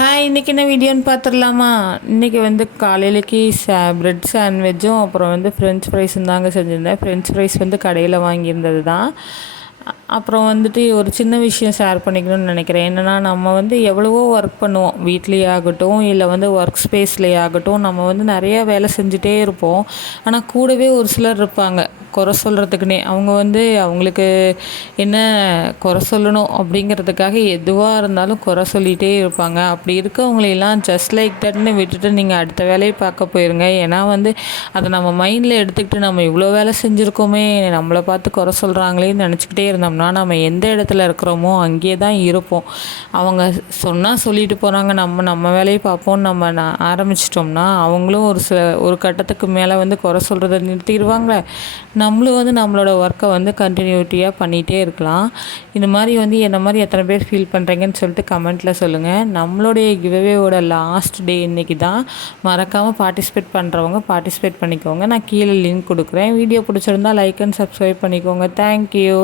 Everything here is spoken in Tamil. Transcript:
ஹாய், இன்றைக்கி என்ன வீடியோன்னு பார்த்துடலாமா? இன்றைக்கி வந்து காலையிலக்கு ப்ரெட் சாண்ட்விட்சும் அப்புறம் வந்து ஃப்ரெஞ்ச் ஃப்ரைஸும் தாங்க செஞ்சுருந்தேன். ஃப்ரெஞ்ச் ஃப்ரைஸ் வந்து கடையில் வாங்கியிருந்தது தான். அப்புறம் வந்துட்டு ஒரு சின்ன விஷயம் ஷேர் பண்ணிக்கணும்னு நினைக்கிறேன். என்னென்னா, நம்ம வந்து எவ்வளவோ ஒர்க் பண்ணுவோம். வீட்லேயே ஆகட்டும், இல்லை வந்து ஒர்க் ஸ்பேஸ்லேயே ஆகட்டும், நம்ம வந்து நிறையா வேலை செஞ்சுட்டே இருப்போம். ஆனால் கூடவே ஒரு சிலர் இருப்பாங்க குறை சொல்கிறதுக்குனே. அவங்க வந்து அவங்களுக்கு என்ன குறை சொல்லணும் அப்படிங்கிறதுக்காக எதுவாக இருந்தாலும் குறை சொல்லிகிட்டே இருப்பாங்க. அப்படி இருக்கவங்களெல்லாம் ஜஸ்ட் லைக் தட்னு விட்டுட்டு நீங்கள் அடுத்த வேலையை பார்க்க போயிருங்க. ஏன்னா வந்து அதை நம்ம மைண்டில் எடுத்துக்கிட்டு நம்ம இவ்வளோ வேலை செஞ்சுருக்கோமே, நம்மளை பார்த்து குறை சொல்கிறாங்களேன்னு நினச்சிக்கிட்டே இருந்தோம்னா நம்ம எந்த இடத்துல இருக்கிறோமோ அங்கேயே தான் இருப்போம். அவங்க சொன்னால் சொல்லிட்டு போகிறாங்க, நம்ம நம்ம வேலையை பார்ப்போம்னு நம்ம ஆரம்பிச்சிட்டோம்னா அவங்களும் ஒரு கட்டத்துக்கு மேலே வந்து குறை சொல்கிறத நிறுத்திடுவாங்க. நம்மளும் வந்து நம்மளோட ஒர்க்கை வந்து கண்டினியூட்டியாக பண்ணிகிட்டே இருக்கலாம். இந்த மாதிரி வந்து என்ன மாதிரி எத்தனை பேர் ஃபீல் பண்ணுறீங்கன்னு சொல்லிட்டு கமெண்ட்டில் சொல்லுங்கள். நம்மளுடைய கிவ்அவேவோட லாஸ்ட் டே இன்றைக்கி தான். மறக்காமல் பார்ட்டிசிபேட் பண்ணுறவங்க பார்ட்டிசிபேட் பண்ணிக்கோங்க. நான் கீழே லிங்க் கொடுக்குறேன். வீடியோ பிடிச்சிருந்தா லைக் அண்ட் சப்ஸ்கிரைப் பண்ணிக்கோங்க. தேங்க்யூ.